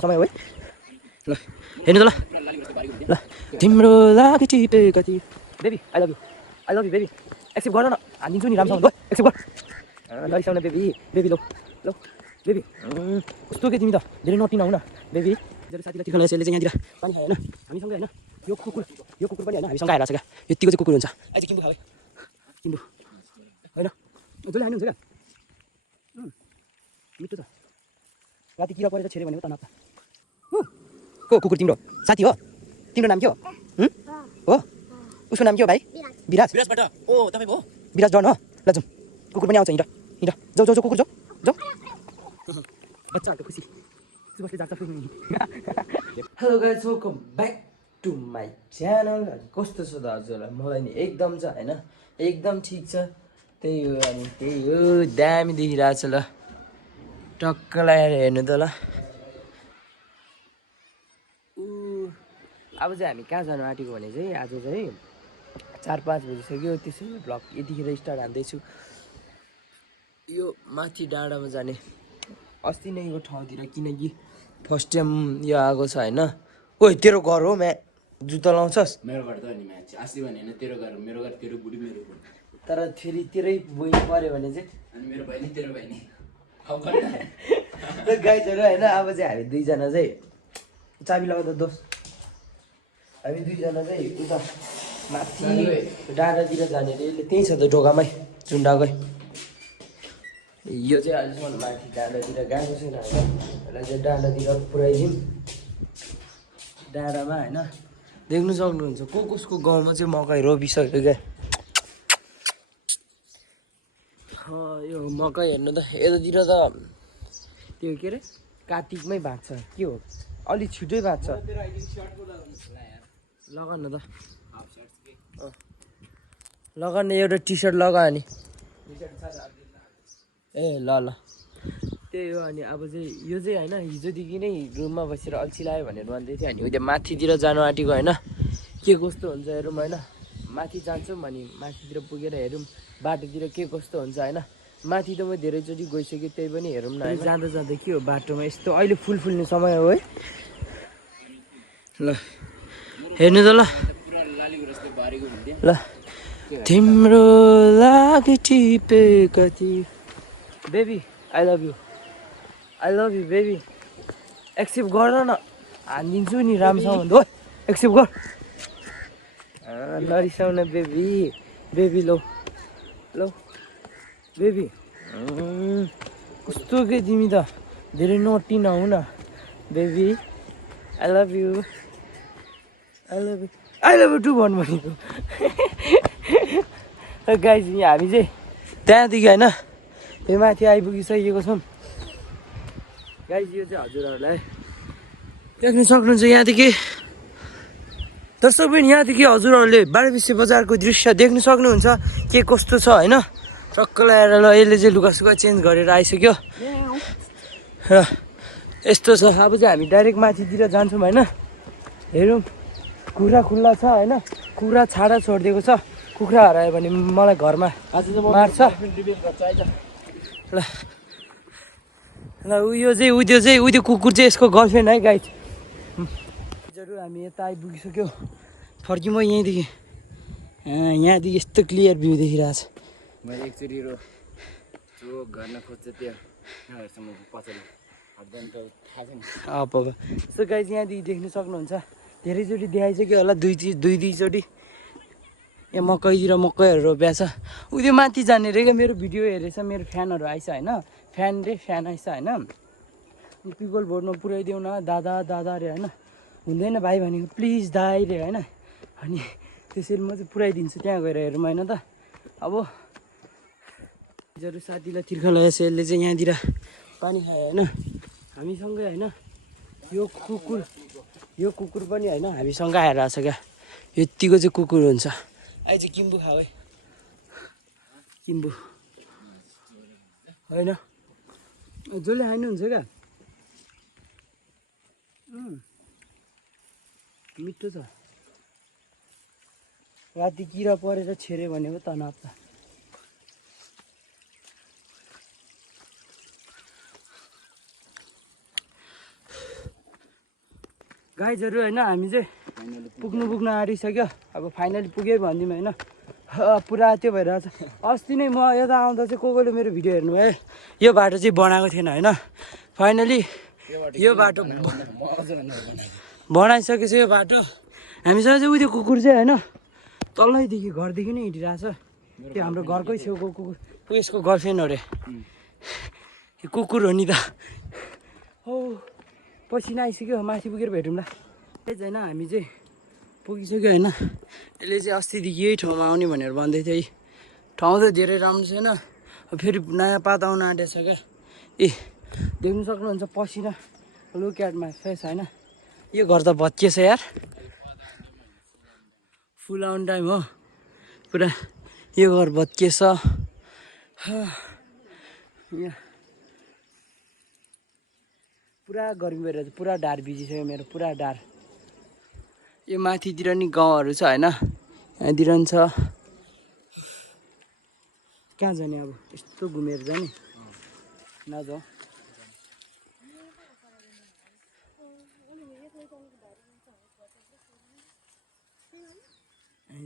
समय हो है ल हेर्नु त ल ल तिम्रो लागि टिपे कति baby I love you baby accept गर न हानिदिन्छु नि राम्रोसँग गयो एक्सेप्ट गर नरिसाउन बेबी बेबी लौ लौ बेबी कस्तो के तिमी त धेरै नटिन हुन बेबी जरो साथीलाई तिर्खा यसले चाहिँ यहाँतिर पानी खायो होइन हामीसँगै होइन यो कुकुर पनि होइन हामीसँग आएर छ क्या यतिको चाहिँ कुकुर हुन्छ अहिले किम्बु खाऊ है किम्बु होइन जसले हान्नुहुन्छ क्या मिठो छ राति किरा परेर छेऱ्यो भने त नाप्छ को कुकुर तिम्रो साथी हो तिम्रो नाम के हो हो उसको नाम के हो भाइ विराज विराजबाट ओ तपाईँ हो विराज डन हो ल जाउँ कुकुर पनि आउँछ हिँड हिँड जाऊ जाऊ कुकुर जाऊ जाऊ बच्चाहरूको खुसी सुबसले जान्छ hello guys welcome back to my channel कस्तो छ त हजुरलाई मलाई नि एकदम छ होइन एकदम ठिक छ त्यही हो अनि त्यही हो दामी देखिरहेको छ ल टक्क लगाएर हेर्नु त ल अब चाहिँ हामी कहाँ जानु आँटेको भने चाहिँ आज चाहिँ 4-5 बजिसक्यो त्यसै भ्लग यतिखेर स्टार्ट हान्दैछु यो माथि डाँडामा जाने अस्ति नै यो ठाउँतिर किनकि फर्स्ट टाइम यो आएको छ होइन ओइ तेरो घर हो म्या जुत्ता लाउँछस् मेरो घर त नि म्याच अस्ति भने होइन तेरो घर मेरो घर तेरो बुढी मेरो बुढी तर फेरि तेरै बहिनी पऱ्यो भने चाहिँ अनि मेरो बहिनी तेरो बहिनी गाइजहरू होइन अब चाहिँ हामी दुईजना चाहिँ चाबी लगाउँदा दोस्त हामी दुईजना चाहिँ उता माथि डाँडातिर जाने रे यसले त्यहीँ छ त ढोकामै झुन्डाकै यो चाहिँ अहिलेसम्म माथि डाँडातिर गएको छैन होइन यसलाई चाहिँ डाँडातिर पुऱ्याइदिउँ डाँडामा होइन देख्नु सक्नुहुन्छ कसको गाउँमा चाहिँ मकै रोपिसक्यो क्या यो मकै हेर्नु त यतातिर त त्यो के अरे कार्तिकमै भाग्छ के हो अलिक छिटै भाग्छ लगा न त लगा न एउटा टी सर्ट लगा नि ए ल ल त्यही हो अनि अब चाहिँ यो चाहिँ होइन हिजोदेखि नै रुममा बसेर अल्छी लाग्यो भनेर भन्दै थियो अनि उयो माथितिर जानु आँटेको होइन के कस्तो हुन्छ हेरौँ होइन माथि जान्छौँ अनि माथितिर पुगेर हेरौँ बाटोतिर के कस्तो हुन्छ होइन माथि त म धेरैचोटि गइसकेँ त्यही पनि हेरौँ न जाँदा जाँदा के हो बाटोमा यस्तो अहिले फुल फुल्ने समय हो है ल हेर्नु त ल ल तिम्रो लागि टिपे कति baby I love you baby accept गर न हानिदिन्छु नि राम्रोसँग भन्दा हो एक्सेप्ट गर नरिसाउन बेबी बेबी लौ लौ बेबी कस्तो के तिमी त धेरै नोटी नहु न baby I love you too भन्नु भनेको गाइज यहाँ हामी चाहिँ त्यहाँदेखि होइन त्यो माथि आइपुगिसकेको छौँ गाइज यो चाहिँ हजुरहरूलाई देख्न सक्नुहुन्छ यहाँदेखि दर्शक पनि यहाँदेखि हजुरहरूले बाह्रबिसे बजारको दृश्य देख्न सक्नुहुन्छ के कस्तो छ होइन टक्क लगाएर ल यसले चाहिँ लुगासुगा चेन्ज गरेर आइसक्यो र यस्तो छ अब चाहिँ हामी डाइरेक्ट माथितिर जान्छौँ होइन हेरौँ कुखुरा खुल्ला छ होइन कुखुरा छाडा छोडिदिएको छ कुखुरा हरायो भने मलाई घरमा मार्छ ल ल उयो चाहिँ कुकुर चाहिँ यसको गर्लफ्रेन्ड है गाइज हामी यता आइपुगिसक्यो फर्क्यौँ म यहीँदेखि यस्तो क्लियर भ्यू देखिरहेछ मैले एकचोटि जो गर्न खोज्छ त्यो पछाडि अब सो गाइज यहाँदेखि देख्न सक्नुहुन्छ धेरैचोटि देखाइसक्यो होला दुईचोटि यहाँ मकैहरू रोप्या छ उयो माथि जाने रे क्या मेरो भिडियो हेरेछ मेरो फ्यानहरू आइछ होइन फ्यान आइछ होइन पिपल भोटमा पुऱ्याइदेऊ न दादा अरे होइन हुँदैन भाइ भनेको प्लिज दाइ रे होइन अनि त्यसरी म चाहिँ पुऱ्याइदिन्छु त्यहाँ गएर हेरौँ होइन त अब जरो साथीलाई तिर्खा लगाएछ यसले चाहिँ यहाँतिर पानी खायो होइन हामीसँगै होइन यो कुकुर पनि होइन हामीसँग आएर आएको छ क्या यत्तिको चाहिँ कुकुर हुन्छ अहिले चाहिँ किम्बु खाऊ है किम्बु होइन जसले खानुहुन्छ क्या मिठो छ राति किरा परेर छेऱ्यो भनेको त नाप्छ गाइजहरू होइन हामी चाहिँ पुग्नु आँटिसक्यो अब फाइनली पुगेँ भनिदिउँ होइन पुरा त्यो भइरहेछ अस्ति नै म यता आउँदा चाहिँ कोले मेरो भिडियो हेर्नु है यो बाटो चाहिँ बनाएको थिएन होइन फाइनली यो बाटो बनाइसकेछ यो बाटो हामीसँग चाहिँ उयो कुकुर चाहिँ होइन तल्लैदेखि घरदेखि नै हिँडिरहेछ त्यो हाम्रो घरकै छेउको कुकुर यसको गर्लफ्रेन्ड हो अरे यो कुकुर हो नि त हो पसिना आइसक्यो माथि पुगेर भेटौँला त्यही चाहिँ होइन हामी चाहिँ पुगिसक्यो होइन यसले चाहिँ अस्तिदेखि यही ठाउँमा आउने भनेर भन्दै थियो ठाउँ त धेरै राम्रो छैन फेरि नयाँ पात आउन आँटेछ क्या देख्नु सक्नुहुन्छ पसिना लुक एट माई फेस होइन यो घर त भत्किएछ यार फुल आउन टाइम हो पुरा यो घर भत्किएछ यहाँ पुरा गर्मी भइरहेछ पुरा ढाड भिजिसक्यो मेरो पुरा ढाड यो माथितिर नि गाउँहरू छ होइन यहाँतिर नि छ कहाँ जाने अब यस्तो घुमेर जाने नजाऊ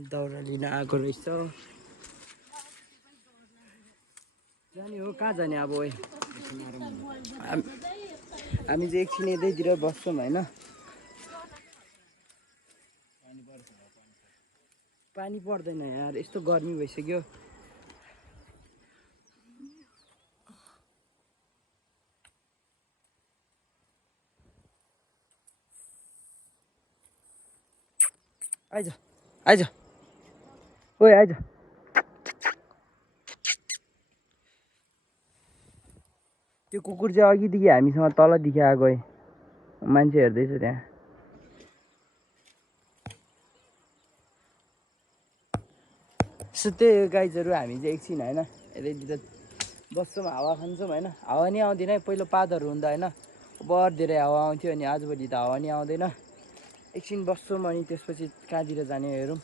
दाउरा लिन आएको रहेछ जाने हो कहाँ जाने अब हामी चाहिँ एकछिन यतैतिर बस्छौँ होइन पानी पर्दैन यार यस्तो गर्मी भइसक्यो आइज आइज ओए आइज त्यो कुकुर चाहिँ अघिदेखि हामीसँग तलदेखि आएको मान्छे हेर्दैछ त्यहाँ सो त्यही गाइजहरू हामी चाहिँ एकछिन होइन यतैतिर बस्छौँ हावा खान्छौँ होइन हावा नि आउँदैन पहिलो पातहरू हुँदा होइन बर धेरै हावा आउँथ्यो अनि आजभोलि त हावा नि आउँदैन एकछिन बस्छौँ अनि त्यसपछि कहाँतिर जाने हेरौँ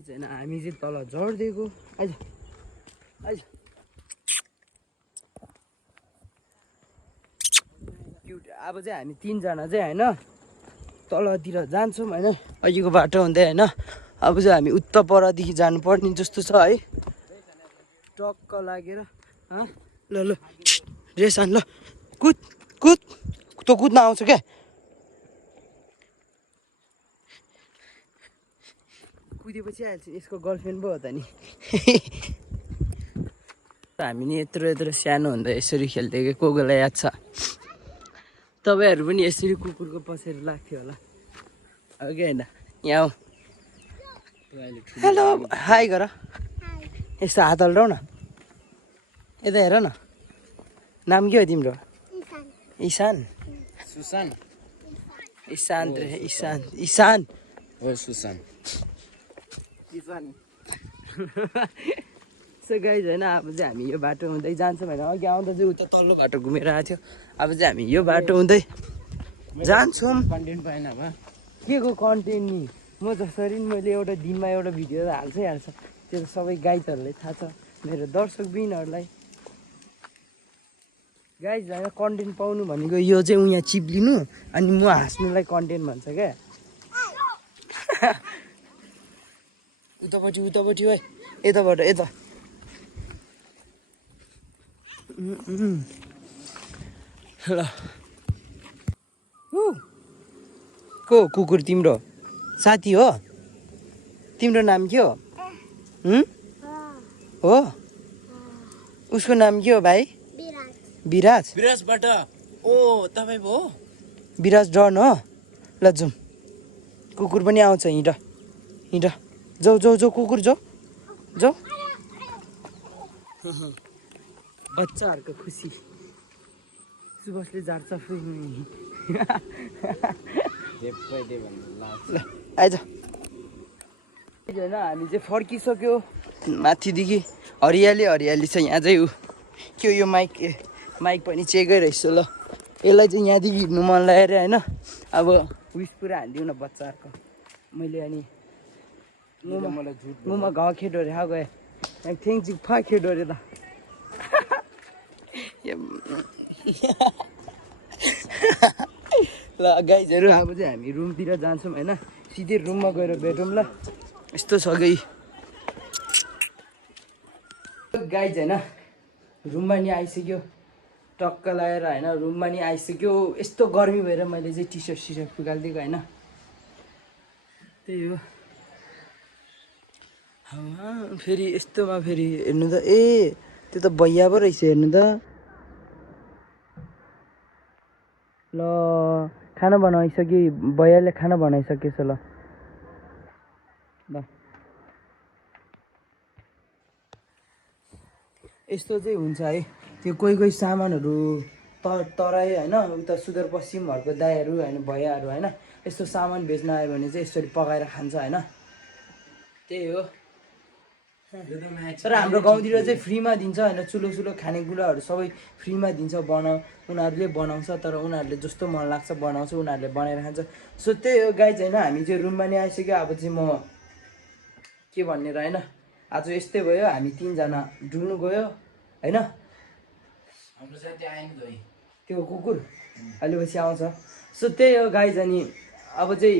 होइन हामी चाहिँ तल झर्दिएको आइज आइज क्युट अब चाहिँ हामी तिनजना चाहिँ होइन तलतिर जान्छौँ होइन अहिलेको बाटो हुँदै होइन अब चाहिँ हामी उत्तर परदेखि जानुपर्ने जस्तो छ है टक्क लागेर ल ल रेस आन ल कुद कुद तँ कुद्न आउँछ क्या कुदेपछि आइहाल्छ यसको गर्लफ्रेन्ड पो हो त नि हामी नि यत्रो सानो हुँदा यसरी खेल्थ्यो कि कोलाई याद छ तपाईँहरू पनि यसरी कुकुरको पसेर लाग्थ्यो होला ओके होइन यहाँ हेलो हाई गर यस्तो हात हल्लाउ न यता हेर न नाम के हो तिम्रो इशान सुशान इशान्त रे इशान इशान हो सुशान सो गाइज होइन अब चाहिँ हामी यो बाटो हुँदै जान्छौँ होइन अघि आउँदा चाहिँ उता तल्लो बाटो घुमेर आएको थियो अब चाहिँ हामी यो बाटो हुँदै जान्छौँ कन्टेन्ट पाएन अब के को कन्टेन्ट नि म जसरी मैले एउटा दिनमा एउटा भिडियो हाल्छै हाल्छ त्यो त सबै गाइजहरूलाई थाहा छ मेरो दर्शकबिनहरूलाई गाइज होइन कन्टेन्ट पाउनु भनेको यो चाहिँ उहाँ चिप्लिनु अनि म हाँस्नुलाई कन्टेन्ट भन्छ क्या उतापट्टि है यताबाट यता ल को कुकुर तिम्रो साथी हो तिम्रो नाम के हो हो उसको नाम के हो भाइ विराज विराजबाट ओ तपाईँ हो विराज डन हो ल जाउँ कुकुर पनि आउँछ हिँड जाऊ कुकुर जाऊ बच्चाहरूको खुसी सुभाषले झार्छ आइज होइन हामी चाहिँ फर्किसक्यो माथिदेखि हरियाली छ यहाँ चाहिँ के यो माइक पनि चेकै रहेछ ल यसलाई चाहिँ यहाँदेखि हिँड्नु मन लागेर होइन अब उइस पुरा हानिदिउँ न बच्चाहरूको मैले अनि मुमा घाउ खेड्यो अरे गएँ थ्याङ्क यू फा खेड्यो अरे त ल गाइजहरू अब चाहिँ हामी रुमतिर जान्छौँ होइन सिधै रुममा गएर भेटौँ ल यस्तो छ गई गाइज होइन रुममा नि आइसक्यो टक्क लगाएर होइन रुममा नि आइसक्यो यस्तो गर्मी भएर मैले चाहिँ टी सर्ट फुकालिदिएको होइन त्यही हो फेरि यस्तोमा फेरि हेर्नु त ए त्यो त बैया पो रहेछ हेर्नु त ल खाना बनाइसक्यो बैयाले खाना बनाइसकेछ ल यस्तो चाहिँ हुन्छ है त्यो कोही सामानहरू तराई होइन उता सुदूरपश्चिमहरूको दाइहरू होइन भैयाहरू होइन यस्तो सामान बेच्न आयो भने चाहिँ यसरी पकाएर खान्छ होइन त्यही हो तर हाम्रो गाउँतिर चाहिँ फ्रीमा दिन्छ होइन चुलो खानेकुराहरू सबै फ्रीमा दिन्छ उनीहरूले बनाउँछ तर उनीहरूले जस्तो मन लाग्छ बनाउँछ उनीहरूले बनाएर खान्छ सो त्यही हो गाइज होइन हामी चाहिँ रुममा नै आइसक्यो अब चाहिँ म के भन्ने र होइन आज यस्तै भयो हामी 3 जना डुल्नु गयो होइन त्यो कुकुर अहिले पछि आउँछ सो त्यही हो गाइज अनि अब चाहिँ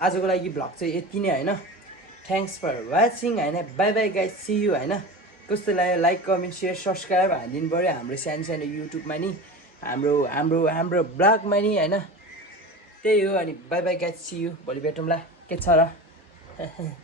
आजको लागि भ्लग चाहिँ यति नै होइन थ्याङ्क्स फर वाचिङ होइन bye bye guys see you होइन कस्तो लाग्यो लाइक कमेन्ट सेयर सब्सक्राइब हालिदिनु पऱ्यो हाम्रो सानो युट्युबमा नि हाम्रो ब्लगमा नि होइन त्यही हो अनि bye bye guys see you भोलि भेटौँला के छ र